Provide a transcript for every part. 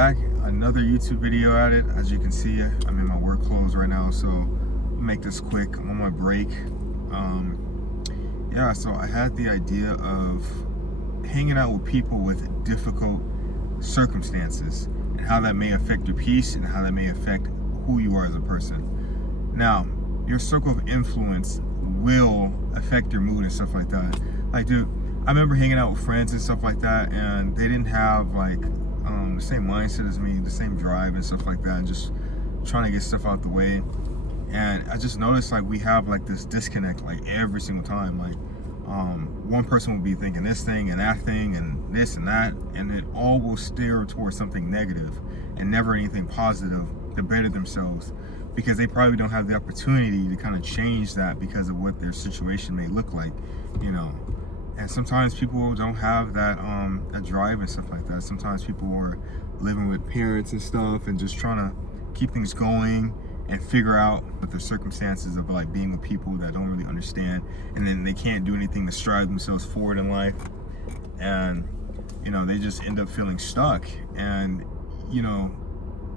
back, another YouTube video at it. As you can see, I'm in my work clothes right now, so I'll make this quick. I'm on my break. Yeah, so I had the idea of hanging out with people with difficult circumstances and how that may affect your peace and how that may affect who you are as a person. Now, your circle of influence will affect your mood and stuff like that. Like, dude, I remember hanging out with friends and stuff like that, and they didn't have like the same mindset as me, the same drive and stuff like that, and just trying to get stuff out the way. And I just noticed like we have like this disconnect like every single time. Like one person will be thinking this thing and that thing and this and that, and it all will steer towards something negative and never anything positive to better themselves, because they probably don't have the opportunity to kind of change that because of what their situation may look like, you know. And sometimes people don't have that that drive and stuff like that. Sometimes people are living with parents and stuff and just trying to keep things going and figure out what the circumstances of like being with people that don't really understand, and then they can't do anything to strive themselves forward in life, and you know, they just end up feeling stuck. And you know,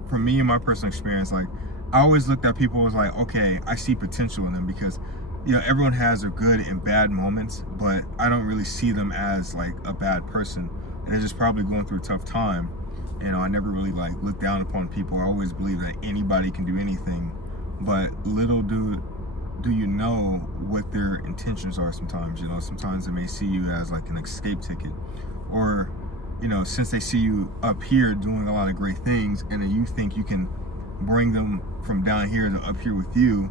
for me in my personal experience, like I always looked at people as like, okay, I see potential in them, because you know, everyone has their good and bad moments, but I don't really see them as like a bad person, and they're just probably going through a tough time. You know, I never really like look down upon people. I always believe that anybody can do anything, but little do you know what their intentions are sometimes. You know, sometimes they may see you as like an escape ticket, or you know, since they see you up here doing a lot of great things, and then you think you can bring them from down here to up here with you,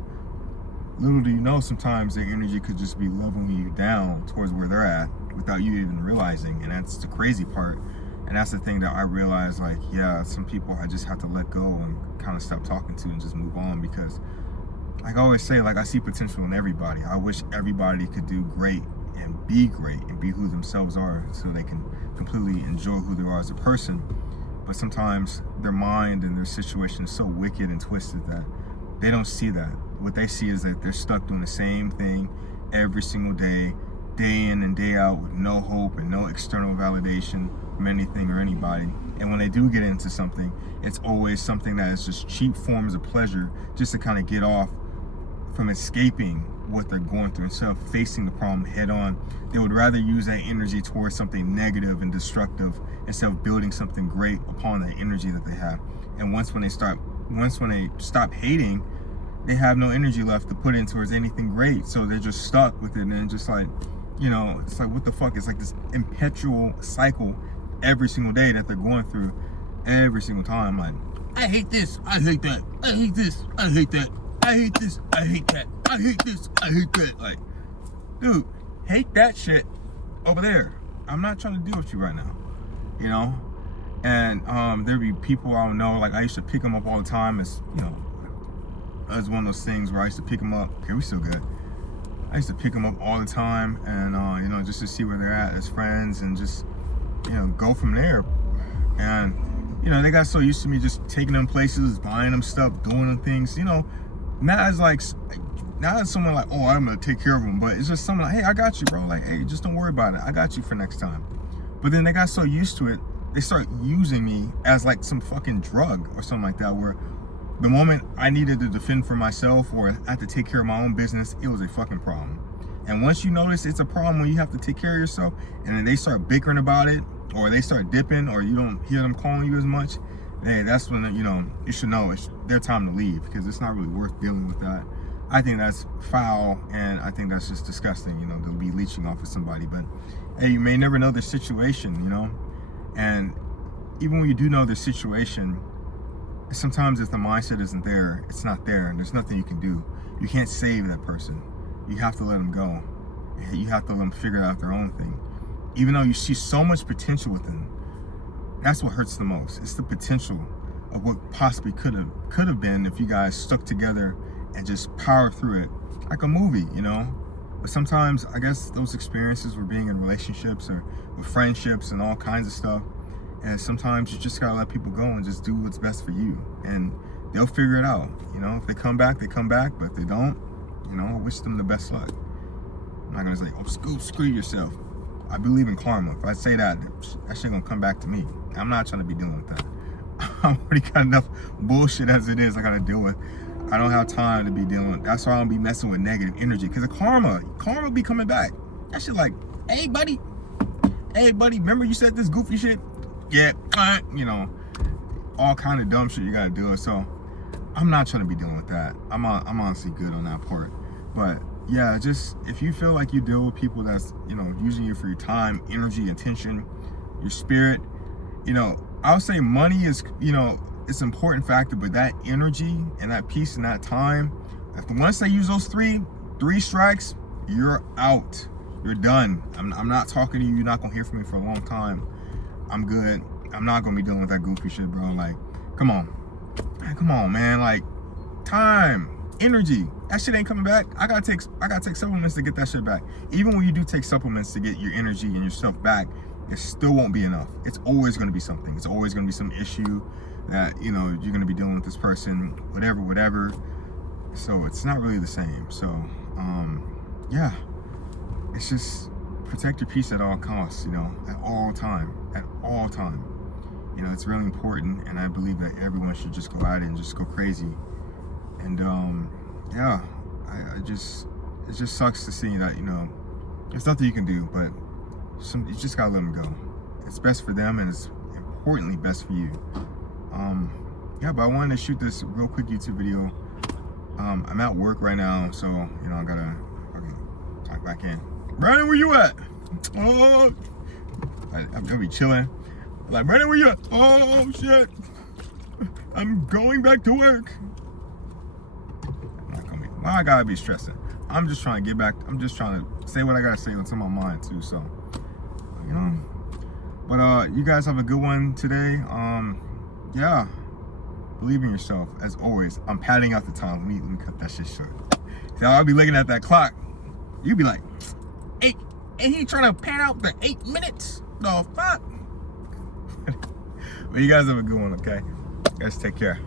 little do you know sometimes their energy could just be leveling you down towards where they're at without you even realizing. And that's the crazy part. And that's the thing that I realized, like, yeah, some people I just have to let go and kind of stop talking to and just move on, because like I always say, like, I see potential in everybody. I wish everybody could do great and be who themselves are, so they can completely enjoy who they are as a person. But sometimes their mind and their situation is so wicked and twisted that they don't see that. What they see is that they're stuck doing the same thing every single day, day in and day out, with no hope and no external validation from anything or anybody. And when they do get into something, it's always something that is just cheap forms of pleasure, just to kind of get off from escaping what they're going through instead of facing the problem head on. They would rather use that energy towards something negative and destructive instead of building something great upon that energy that they have. And once when they stop hating, they have no energy left to put in towards anything great. So they're just stuck with it, and then just like, you know, it's like, what the fuck? It's like this impetual cycle every single day that they're going through every single time. Like, I hate this, I hate that, I hate this, I hate that, I hate this, I hate that, I hate this, I hate that. Like, dude, hate that shit over there. I'm not trying to deal with you right now, you know? And there'd be people I don't know, like I used to pick them up all the time, as, you know, as one of those things where I used to pick them up. Okay, we still good. I used to pick them up all the time, and you know, just to see where they're at as friends, and just, you know, go from there. And you know, they got so used to me just taking them places, buying them stuff, doing them things, you know, not as someone like, oh, I'm gonna take care of them, but it's just someone like, hey, I got you, bro. Like, hey, just don't worry about it, I got you for next time. But then they got so used to it, they start using me as like some fucking drug or something like that, where the moment I needed to defend for myself or I had to take care of my own business, it was a fucking problem. And once you notice it's a problem when you have to take care of yourself, and then they start bickering about it, or they start dipping, or you don't hear them calling you as much, hey, that's when, you know, you should know it's their time to leave, because it's not really worth dealing with that. I think that's foul, and I think that's just disgusting, you know, to be leeching off of somebody. But hey, you may never know their situation, you know, and even when you do know their situation, sometimes if the mindset isn't there, it's not there, and there's nothing you can do. You can't save that person. You have to let them go. You have to let them figure out their own thing. Even though you see so much potential with them, that's what hurts the most. It's the potential of what possibly could have been if you guys stuck together and just power through it, like a movie, you know. But sometimes I guess those experiences were being in relationships or with friendships and all kinds of stuff. And sometimes you just gotta let people go and just do what's best for you, and they'll figure it out. You know, if they come back, they come back. But if they don't, you know, I wish them the best luck. I'm not gonna say, oh, screw yourself. I believe in karma. If I say that, that shit gonna come back to me. I'm not trying to be dealing with that. I've already got enough bullshit as it is I gotta deal with. I don't have time to be dealing with. That's why I don't be messing with negative energy. Because the karma be coming back. That shit like, hey buddy, remember you said this goofy shit? Yeah, you know, all kind of dumb shit you gotta do. So I'm not trying to be dealing with that. I'm honestly good on that part. But yeah, just if you feel like you deal with people that's, you know, using you for your time, energy, attention, your spirit, you know, I would say money is, you know, it's an important factor, but that energy and that peace and that time, once they use those three strikes, you're out. You're done. I'm not talking to you. You're not gonna hear from me for a long time. I'm good. I'm not gonna be dealing with that goofy shit, bro. Like, come on, man. Like, time, energy. That shit ain't coming back. I gotta take supplements to get that shit back. Even when you do take supplements to get your energy and yourself back, it still won't be enough. It's always gonna be something. It's always gonna be some issue that, you know, you're gonna be dealing with this person, whatever. So it's not really the same. So, yeah, it's just protect your peace at all costs, you know, at all time. You know, it's really important, and I believe that everyone should just go at it and just go crazy. And yeah, it just sucks to see that, you know, there's nothing you can do, but you just gotta let them go. It's best for them, and it's importantly best for you. Yeah, but I wanted to shoot this real quick YouTube video. I'm at work right now, so, you know, I gotta talk back in. Brandon, where you at? Oh, I'll be chilling. Like, Brandon, where you at? Oh shit, I'm going back to work. Why I gotta be stressing? I'm just trying to get back. I'm just trying to say what I gotta say what's on my mind too. So, you know. But you guys have a good one today. Yeah. Believe in yourself, as always. I'm padding out the time. Let me cut that shit short. So I'll be looking at that clock. You'd be like, 8, and he trying to pad out the 8 minutes? The fuck? But you guys have a good one, okay? You guys take care.